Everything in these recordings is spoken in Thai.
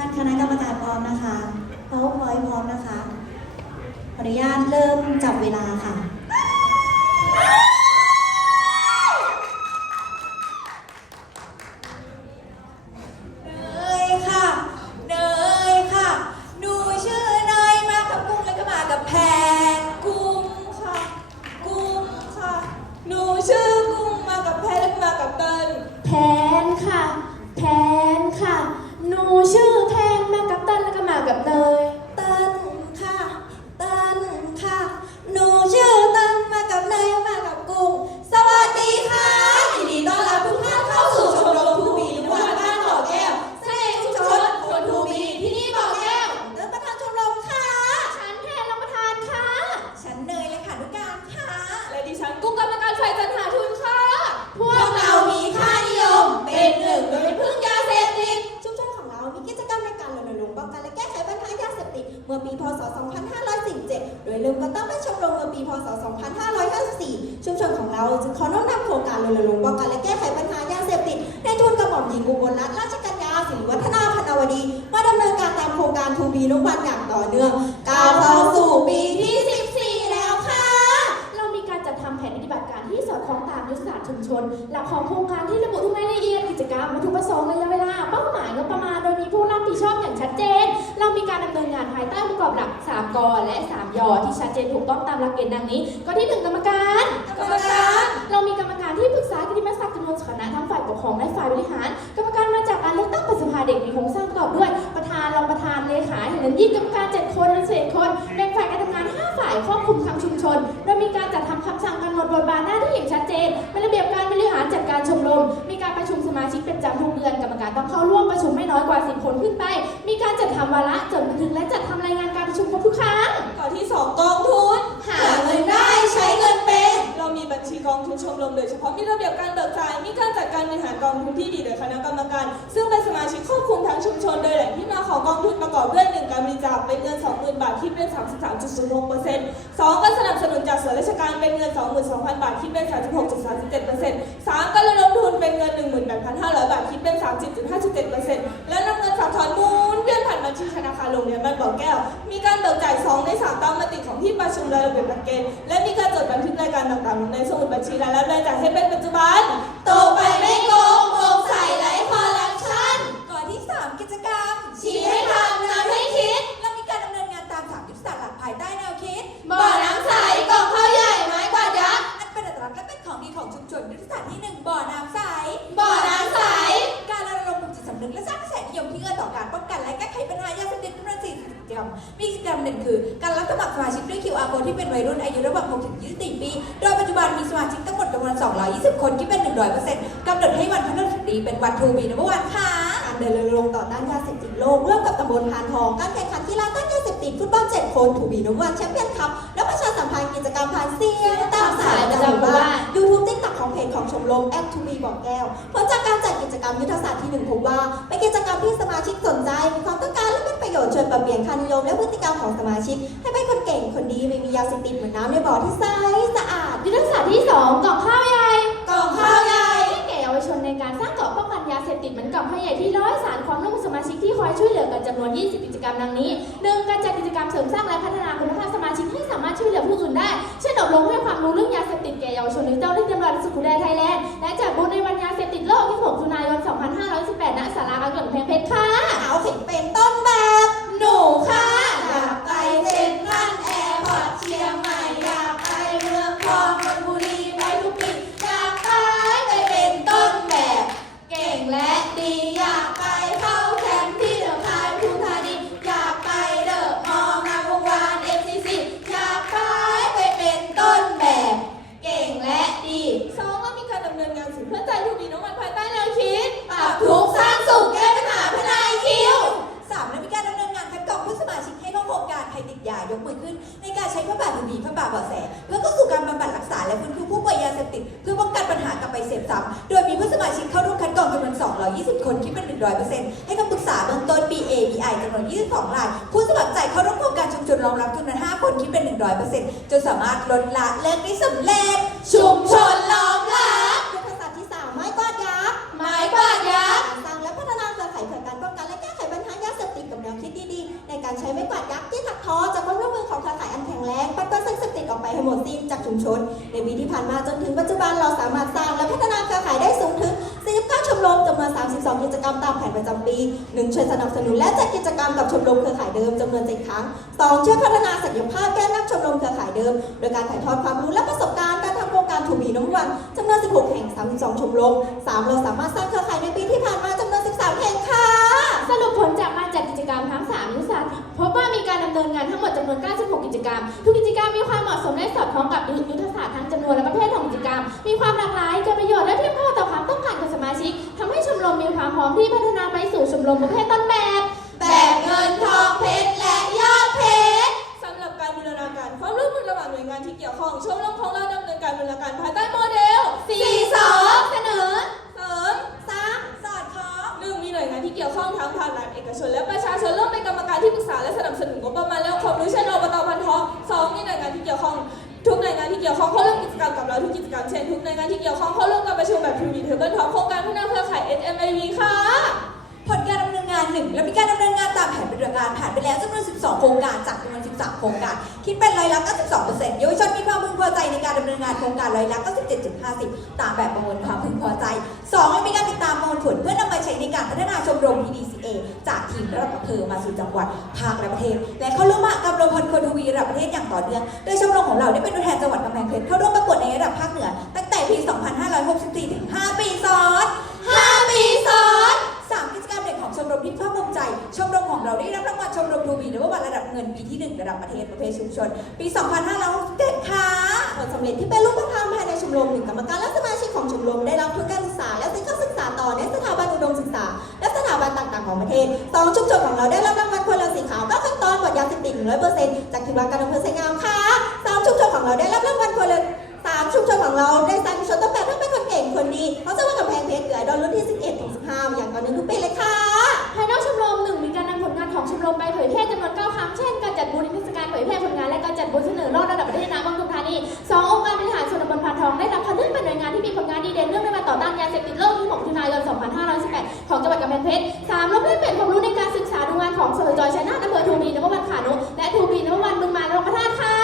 ท่านคณะกรรมการพร้อมนะคะเ o w e r p o i n t พร้อมนะคะ ขออนุญาตเริ่มจับเวลาค่ะ อปีพศ 2547โดยเริ่มก่อตั้งเป็นชมรมเมื่อปีพศ 2554 ชุมชนของเราจึงขอน้อมนำโครงการรณรงค์ป้องกันและแก้ไขปัญหายาเสพติด ในทุนกระหม่อมหญิงอุบลรัตนราชกัญญาสิริวัฒนาพนาวดี มาดำเนินการตามโครงการทูบีนุวันอย่างต่อเนื่องก้าวเข้าสู่ปีที่ ชุมชน หลักของโครงการที่ระบุทุกรายละเอียดกิจกรรมวัตถุประสงค์ระยะเวลา เป้าหมายงบประมาณโดยมีผู้รับผิดชอบอย่างชัดเจน เรามีการดำเนินงานภายใต้องค์ประกอบหลัก3กและ3ยอที่ชัดเจนถูกต้องตามหลักเกณฑ์ดังนี้ข้อที่1กรรมการกรรมการเรามีกรรมการที่ปรึกษากิติมศักดิ์จำนวนคณะทั้งฝ่ายปกครองและฝ่ายบริหาร กรรมการมาจากการเลือกตั้งประสภาเด็กมีโครงสร้างประกอบด้วยประธานรองประธานเลขาเห็นนั้นยิ่งกรรมการ7คนและเศษคนแบ่งฝ่ายการทำงาน5ฝ่ายครอบคลุมทั้งชุมชนโดยมีการจัดทำคำสั่งกำหนดบทบาทหน้าที่อย่างชัดเจนเป็นระเบียบการบริหารจัดการชมรม มีการประชุมสมาชิกเป็นประจำทุกเดือนกรรมการต้องเข้าร่วมประชุมไม่น้อยกว่า10คนขึ้นไป มีการจัดทำวาระจดบันทึกและจัดทำรายงานการประชุมครบทุกครั้งข้อที่ 2 กองทุนหาเงินได้ใช้เงินเป็น เรามีบัญชีกองทุนชมรมโดยเฉพาะมีระเบียบการเบิกจ่ายมีการจัดการบริหารกองทุนที่ดีโดยคณะกรรมการ ซึ่งเป็นสมาชิกควบคุม กองทุนประกอบด้วยหนึ่งการบริจาคเป็นเงิน 20,000 บาทคิดเป็น 33.06%สองการสนับสนุนจากส่วนราชการเป็นเงิน 22,000 บาทคิดเป็น 36.37%สามการระดมทุนเป็นเงิน 18,500 บาทคิดเป็น 30.57%และนำเงินฝากถอนมุนเวียนผ่านบัญชีธนาคารโรงเรียนบ้านบ่อแก้ว มีการเบิกจ่าย 2 ใน 3 ตามมติของที่ประชุมรายระเบียบหลักเกณฑ์และมีการจดบันทึกรายการต่างๆลงในสมุดบัญชีรายรับรายจ่ายให้เป็นปัจจุบันโตไปไม่โกงโปร่งใสไร้ค คือ การรับสมัครสมาชิกด้วย QR code ที่เป็นวัยรุ่นอายุระหว่าง6ถึง24ปี โดยปัจจุบันมีสมาชิกทั้งหมดจำนวน 220 คนที่เป็น 100%กำหนดให้วันพฤหัสบดีเป็นวันทูบีนวันค่ะการเดินรณรงค์ต่อต้านยาเสพติดโลกร่วมกับตำบลพานทองการแข่งขันกีฬาต้านยาเสพติดฟุตบอล7คนทูบีนวันแชมเปี้ยนคัพและประชาสัมพันธ์กิจกรรมผ่านเสียงตามสายประจำหมู่บ้านยูทูบติ๊กต็อกของเพจของชมรมแอ t ทูบีบอกแก้วผลจากการจัดกิจกรรมยุทธศาสตร์ที่หนึ่งพบว่าเป็นกิจกรรมที่สมาชิกสนใจมีความต้องการ ชน์ชวนปรับเปลี่ยนค่านิยมและพฤติกรรมของสมาชิก ให้เป็นคนเก่งคนดีไม่มียาเสพติดเหมือนน้ำในบ่อที่ใสสะอาด ยุทธศาสตร์ที่ 2กล่องข้าวใหญ่กล่องข้าวใหญ่ให้แก่เยาวชนในการสร้างเกราะป้องกันยาเสพติดเหมือนกล่องข้าวใหญ่ที่ร้อยสารความร่วมมือสมาชิกที่คอยช่วยเหลือกันจำนวน 20 กิจกรรมดังนี้ 1. การจัดกิจกรรมเสริมสร้างและพัฒนาคุณภาพสมาชิกให้สามารถช่วยเหลือผู้อื่นได้ เช่นอบรมให้ความรู้เรื่องยาเสพติดแก่เยาวชนในเจ้าหน้าที่ตำรวจสุขุมแดนไทยแลนด์และจัดบูธในวันยาเสพติดโลกที่6ตุลาคม2518ณศาลากลางกำแพงเพชรค่ะ เอาเห็นเป็นต้นแบบ หนูค่ะอยากไปเซ็นทรัลแอร์พอร์ตเชียงใหม่อยากไปเมืองทองชลบุรีไปทุกปีอยากไปไปเป็นต้นแบบ เก่งและดีอยากไปเข้าแคมป์ที่เดอะคายพุธานีอยากไปเดอะมอลล์งามวงวานเอ็มซีซีอยากไปไปเป็นต้นแบบ เก่งและดีสองเรามีการดำเนินงานสืบเพื่อใจทูบีน้องมันภายใต้ 100%ให้คำปรึกษาเบื้องต้น BA BI จำนวน22ราย ผู้สมัครใจเข้าร่วมโครงการชุมชนรองรับจำนวน5คนคิดเป็น 100%จนสามารถลดละเลิกได้สำเร็จ ชุมชนล้อมรักยุทธศาสตร์ที่3ไม้กวาดยักษ์ไม้กวาดยักษ์สร้างและพัฒนาเครือข่ายเพื่อการป้องกันและแก้ไขปัญหายาเสพติดการใช้ไม้กวาดยักษ์ที่ถักทอจากความร่วมมือของเครือข่ายอันแข็งแรงปัดเป่าสิ่งเสพติดออกไปให้หมดสิ้นจากชุมชน ในปีที่ผ่านมาจนถึงปัจจุบันเราสามารถสร้าง 12 กิจกรรมตามแผนประจำปี 1 ช่วยสนับสนุนและจัดกิจกรรมกับชมรมเครือข่ายเดิมจำนวน7ครั้ง 2 ช่วยพัฒนาศักยภาพแก่นักชมรมเครือข่ายเดิม โดยการถ่ายทอดความรู้และประสบการณ์การทำโครงการถูบีน้องวันจำนวน 16 แห่ง 32 ชมรม 3 เราสามารถสร้างเครือข่ายในปีที่ผ่านมาจำนวน 13 แห่งค่ะ สรุปผลจากมาจัดกิจกรรมทั้ง3ยุทธศาสตร์พบว่ามีการดำเนินงานทั้งหมดจำนวน 96 กิจกรรม ทุกกิจกรรมมีความเหมาะสมและสอดคล้องกับยุทธศาสตร์ทั้งจำนวนและประเภทของกิจกรรม มีความหลากหลายเกิดประโยชน์และเพียงพอต่อ อมที่พัฒนาไปสู่ชมรมประเภทต้นแบบ แบบเงินทองเพชรและยอดเพชรสำหรับการบูรณาการความร่วมมือระหว่างหน่วยงานที่เกี่ยวข้องชมรมของเราดำเนินการบูรณาการภายใต้โมเดล42เสนอเสริม3สอดคล้องหนึ่งมีหน่วยงานที่เกี่ยวข้องทั้งภาครัฐเอกชน และประชาชนร่วมเป็นกรรมการที่ปรึกษาและสนับสนุนงบประมาณและความรู้เช่นอบตพันทองสองมีหน่วยงานที่เกี่ยวข้อง ที่เกี่ยวข้องเข้าร่วมกิจกรรมกับเราทุกกิจกรรมเช่นทุกหน่วยงานที่เกี่ยวข้องเข้าร่วมการประชุมแบบทีวีเทเบิลท็อปโครงการพัฒนาเครือข่าย SMIV ค่ะ ผลการดำเนินงาน 1 และมีการดำเนินงานตามแผนปฏิบัติการผ่านไปแล้วจำนวน 12 โครงการจากจำนวน 13 โครงการ คิดเป็นร้อยละ92%เยาวชนมีความพึงพอใจในการดำเนินงานโครงการร้อยละ97.50 ตามแบบประเมินความพึงพอใจ2และมีการติดตามประมวลผลเพื่อนำมาใช้ในการพัฒนาชมรม PDCA จากทีมระดับอำเภอมาสู่จังหวัดภาคและประเทศ และเข้าร่วมกรรมรมพลคนทวีระดับประเทศอย่างต่อเนื่อง โดยชมรมของเราได้เป็นตัวแทนจังหวัดกำแพงเพชรเข้าร่วมประกวดในระดับภาคเหนือ ตั้งแต่ปี 2564 ถึง 5 ปีซ้อน 5 ปีซ้อนสามกิจกรรมเด่นของชมรมที่ภาคภูมิใจ ชมรมของเราได้รับรางวัลชมรมทูบีในวันระดับเงินปีที่ 1 ระดับประเทศประเภทชุมชน ปี 2567 ค่ะผลสำเร็จที่เป็นรูป ของประเทศสองชุมชนของเราได้รับรางวัลคนละสีขาวก็ขั้นตอนปลอดยาเสพติด100%จากทีมงานการอำเภอไซงามค่ะสามชุมชนของเราได้รับรางวัลคนละสามชุมชนของเราได้สร้างชุมชนต้นแบบทั้งเป็นคนเก่งคนดีเพราะจังหวัดกำแพงเพชรเหลือดอนรุ่นที่ 11 เพชรสามร่วมแลกเปลี่ยนความรู้ในการศึกษาดูงานของสหจอยชนาทอำเภอทูบีนววันขานุและทูบีนววันบึงมาลงพระธาตุค่ะ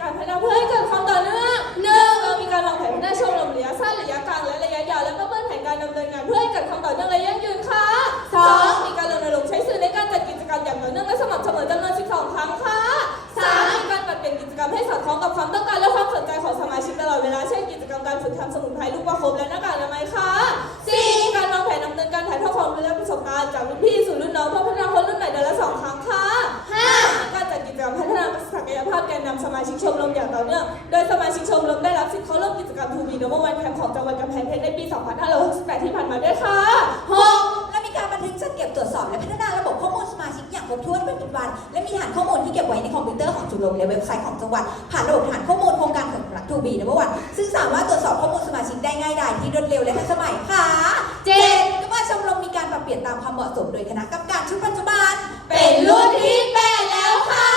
การพัฒนาเพื่อให้เกิดความต่อเนื่องหนึ่งเรามีการวางแผนพัฒนาชมรมระยะสั้นระยะกลางและระยะยาวและประเมินแผนการดำเนินงานเพื่อให้เกิดความต่อเนื่องและยั่งยืนค่ะสองมีการรณรงค์ใช้สื่อในการจัดกิจกรรมอย่างต่อเนื่องและสม่ำเสมอจำนวน12 ครั้งค่ะสามมีการปรับเปลี่ยนกิจกรรมให้สอดคล้องกับความต้องการและความสนใจของสมาชิกตลอดเวลาเช่นกิจกรรมการฝึกทำสมุนไพรลูกประคบและหน้ากากอนามัยค่ะสี่การ การถ่ายทอดความรู้และประสบการณ์จากรุ่นพี่สู่รุ่นน้องเพื่อพัฒนาคนรุ่นใหม่เดือนละสองครั้งค่ะการจัดกิจกรรมพัฒนาศักยภาพแกนนำสมาชิกชมรมอย่างต่อเนื่อง โดยสมาชิกชมรมได้รับสิทธิ์เข้าร่วมกิจกรรมทูบีนวันแคมป์ของจังหวัดกำแพงเพชรในปี 2568 ที่ผ่านมาด้วยค่ะ 6 และมีการบันทึกจัดเก็บตรวจสอบและพัฒนาระบบข้อมูลสมาชิกอย่างครบถ้วนเป็นปัจจุบัน และมีฐานข้อมูลที่เก็บไว้ในคอมพิวเตอร์ของชมรมและเว็บไซต์ของจังหวัดผ่านระบบฐานข้อมูลโครงการของรักทูบีนวันซึ่งสามารถตรวจสอบข้อมูลสมาชิกได้ง่ายดายที่รวดเร็วและทันสมัยค่ะ ความเหมาะสมโดยคณะกรรมการชุดปัจจุบัน เป็นรุ่นที่แปดแล้วค่ะ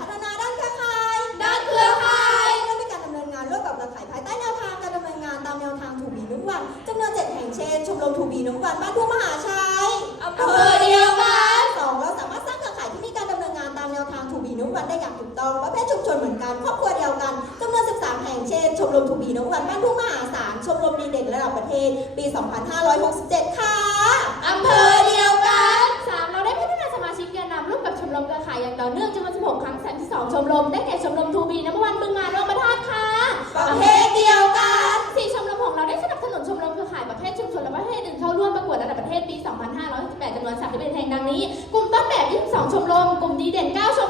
พัฒนาด้านเครือข่ายด้านเครือข่ายและมีการดำเนินงานร่วมกับเครือข่ายภายใต้แนวทางการดำเนินงานตามแนวทางทูบีนุ่งวันจำนวนเจ็ดแห่งเช่นชมรมทูบีนุ่งวันบ้านทุ่งมหาชัยอำเภอเดียวกันสองเราสามารถสร้างเครือข่ายที่มีการดำเนินงานตามแนวทางทูบีนุ่งวันได้อย่างถูกต้องประเภทชุมชนเหมือนกันครอบครัวเดียวกันจำนวน 13 แห่งเช่นชมรมทูบีนุ่งวันบ้านทุ่งมหาศาลชมรมดีเด่นระดับประเทศปี 2567 ค่ะอำเภอ ชมรมได้แก่ชมรมทูบีน้ำวันบึงงานรองประธานค่ะประเภทเดียวกันสี่ชมรมของเราได้สนับสนุนชมรมเครือข่ายประเภทชุมชนและประเภทอื่นเข้าร่วมประกวดระดับประเทศปี 2518จำนวน31แห่งดังนี้ กลุ่มต้นแบบ 22 ชมรม กลุ่มดีเด่น 9 ช